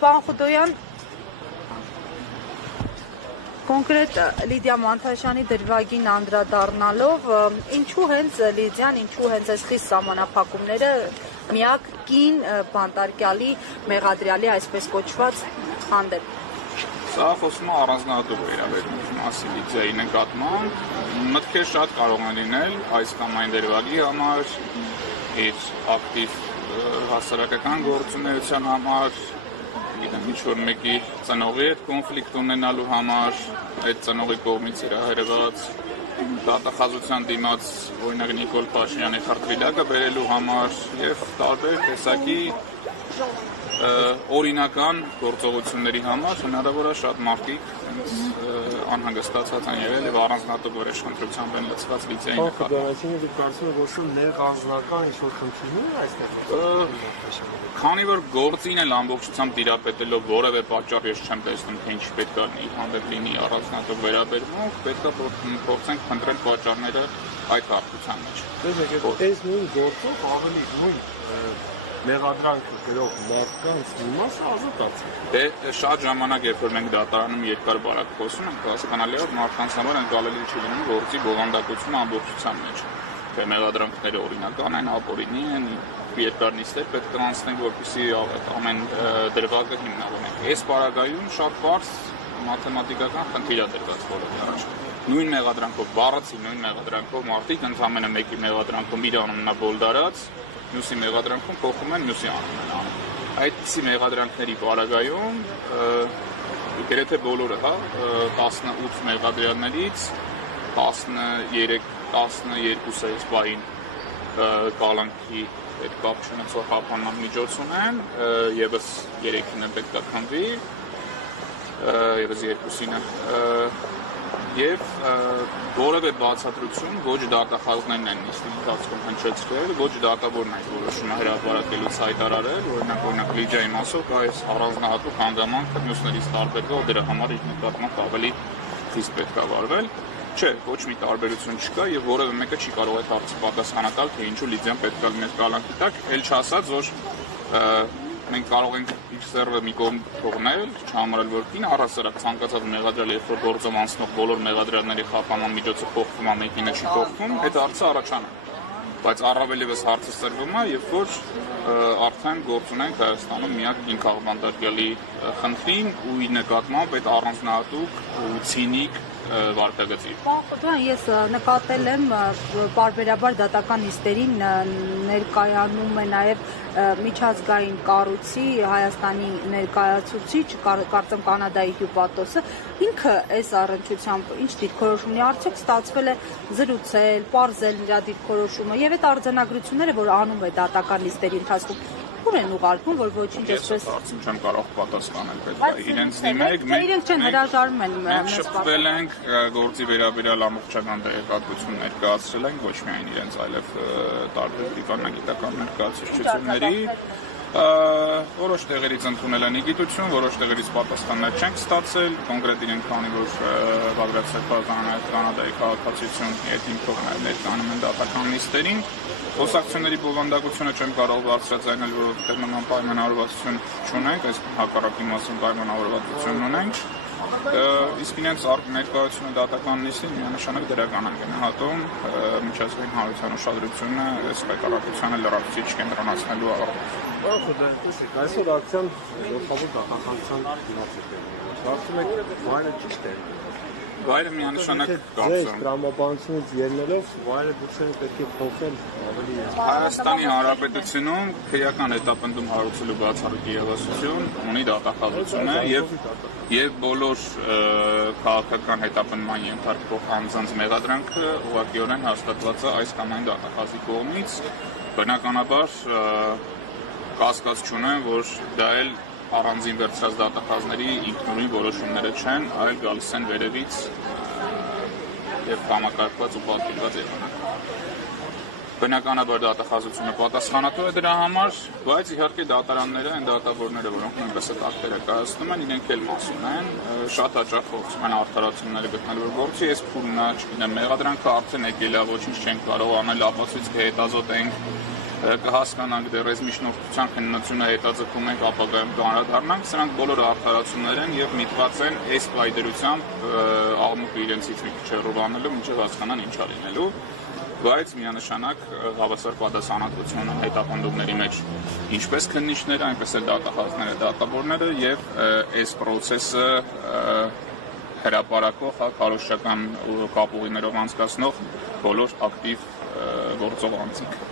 Պարոն Խուդոյան, կոնկրետ Լիդիա Մանթաշյանի դրվագին անդրադառնալով, ինչու հենց Լիդիան, ինչու հենց այս խիստ սահմանափակումները միակ կին բանտարկյալի մեղադրյալի այսպես կոչված հանդեպ։ Սա խոսում է առանձնահատուկ վերաբերմունքի մասին Լիդիայի նկատմամբ, մտքեր շատ կարող են լինել այս կամ այն դրվագի համար, իր ակտիվ հասարակական գործունեության համար, ինչ-որ մեկի ծնողի հետ կոնֆլիկտ ունենալու համար, այդ ծնողի կողմից հրահրված դատախազության դիմաց օրինակ Նիկոլ Փաշինյանի խրտվիլակը բերելու համար եւ տարբեր տեսակի օրինական գործողությունների համար հնարավոր է շատ մարդիկ անհանգստացած են եղել եւ առանձնահատուկ վրեժխնդրությամբ են լցված Լիդիայի նկատմամբ։ Դուք կարծում եք, որ ներառանձնական ինչ-որ խնդիրներ են այստեղ։ Քանի որ գործին էլ ամբողջությամբ տիրապետելով որևէ պատճառ ես չեմ տեսնում, թե ինչ պետք է իր հանդեպ լինի առանձնահատուկ վերաբերմունք, պետք է փորձենք փնտրել պատճառները այդ հարթության մեջ։ Տեսեք, այս նույն գործով ավելի նույն մեղադրանքը գրող մարդկանց մի մասը ազատացել։ Դե շատ ժամանակ երբ որ մենք դատարանում երկար բարակ խոսում ենք, հասկանալի է մարդկանց համար ընկալելի չի լինում գործի բովանդակությունը ամբողջության մեջ։ Թե մեղադրանքները օրինական են, ապօրինի են, երկար նիստեր պետք է անցնենք, որպեսզի ամեն դրվագը հիմնավորենք։ Այս պարագայում շատ բարձ մաթեմատիկական խնդիր է դրված բոլորի առաջ։ Նույն մեղադրանքով բառացի, նույն մեղադրանքով մարդիկ ընդհանրապես մեկի մեղադրանքում իր անունն է բոլդարած, մյուսի մեղադրանքում փոխում են մյուսի անունն անում։ Այդպիսի մեղադրանքների պարագայում գրեթե բոլորը, 18 մեղադրյալներից 13-12-ը այս բային կալանքի հետ կապ չունեցող խափանման միջոց ունեն, եւս 3-ին պետք է քննվի, եւս 2-ին եւ որևէ բացատրություն ոչ դատախազներն են նիստի ընթացքում հնչեցրել, ոչ դատավորն այդ որոշումը հրապարակելուց հայտարարել, օրինակ Լիդիայի մասով կա այս առանձնահատուկ հանգամանքը մյուսներից տարբերվող դրա համար իր նկատմամբ ավելի խիստ պետք է վարվել։ Չէ, ոչ մի տարբերություն չկա եւ որևէ մեկը չի կարող այդ հարցը պատասխան տալ, թե ինչու Լիդիան պետք է լինի կալանքի տակ, ել չասած, որ մենք կարող ենք իր սեռը մի կողմ թողնել, չհամարել որ կին առհասարակ ցանկացած մեղադրյալ երբ որ գործով անցնող բոլոր մեղադրյալների խափանման միջոցը փոխվում է, մեկինը չի փոխվում, այդ հարցը առաջանում է։ Բայց առավել եւս հարցը սրվում է, երբ որ արդեն գործ ունենք Հայաստանում միակ 5 աղբանտարկյալի խնդրին ու ի նկատմամբ այդ առանձնահատուկ ու ցինիկ վարկագծի։ Պարոն, ես նկատել եմ պարբերաբար դատական նիստերին ներկայանում է նաև միջազգային կառույցի Հայաստանի ներկայացուցիչ, կարծեմ Կանադայի հյուպատոսը, ինքը այս առընթությամբ ինչ դիրքորոշում ունի, արդյոք ստացվել է զրուցել, պարզել նրա դիրքորոշումը եւ այդ արձանագրությունները, որ անում է դատական նիստերի ընթացքում, ուր են ուղարկվում, որ ոչինչ այսպես հարցում չեմ կարող պատասխանել, պետք է իրենց դիմեք, իրենք չեն հրաժարվում են մենք շփվել ենք գործի վերաբերյալ ամբողջական տեղեկատվություն ներկայացրել ենք, ոչ միայն իրենց, այլև տարբեր դիվանագիտական ներկայացուցիչների, որոշ տեղերից ընդունել են իգիտություն, որոշ տեղերից պատասխաններ չենք ստացել, կոնկրետ իրենք քանի որ Բագրատ Կանադայի քաղաքացիություն այդ ինքով ներկայանում են դատական նիստերին, խոսակցությունների բովանդակությունը չեմ կարող բարձրացնել, որովհետև նման պայմանավորվածություն չունենք, այս հակառակի մասին պայմանավորվածություն ունենք, իսկ իրենց ներկայությունը դատական նիստին միանշանակ դրական են գնահատում միջազգային հանրության ուշադրությունը այս հայտարարությանը լրացուցիչ կենտրոնացնելու առումով։ Այսօր ակցիան գլխավոր դատախազության դիմաց է տեղ։ Կարծում եք վայրը ճիշտ է։ Վայրը միանշանակ կարծում եմ։ Տրամաբանությունից ելնելով վայրը գուցե պետք է փոխել ավելի։ Հայաստանի Հանրապետությունում քրեական հետապնդում հարուցելու բացառիկ իրավասություն ունի դատախազությունը եւ բոլոր քաղաքական հետապնդման ենթարկվող անձանց մեղադրանքը ուղղակիորեն հաստատված է այս կամ այն դատախազի կողմից։ Բնականաբար կասկած չունեմ, որ դա էլ առանձին վերցրած դատախազների ինքնուրույն որոշումները չեն, այլ գալիս են վերևից եւ կամակարգված ու պատկերված եղանակով։ Բնականաբար դատախազությունը պատասխանատու է դրա համար, բայց իհարկե դատարանները, այն դատավորները, որոնք նույնպես այդ ակտերը կայացնում են, իրենք էլ մասում են, շատ հաճախ փորձում են արդարացումները գտնել, որ գործի այս փուլն է, չգիտեմ, մեղադրանքը արդեն եկել է, ոչինչ չենք կարող անել, ապացույց կհետազոտենք, կհասկանանք դեռ այս միջնորդության քննությունը հետաձգում ենք ապագայում կանդրադառնանք, սրանք բոլորը արդարացումներ են եւ միտված են այս պայդրությամբ աղմուկը իրենցից մի քիչ հեռանալու, մինչեւ հասկանան ինչ ա լինելու, բայց միանշանակ հավասար պատասխանատվություն են հետապնդողների մեջ ինչպես քննիչները, այնպես էլ դատախազները, դատավորները եւ այս process-ը հրապարակող, քարոզչական կապուղիներով անցկացնող բոլոր ակտիվ գործող անձինք։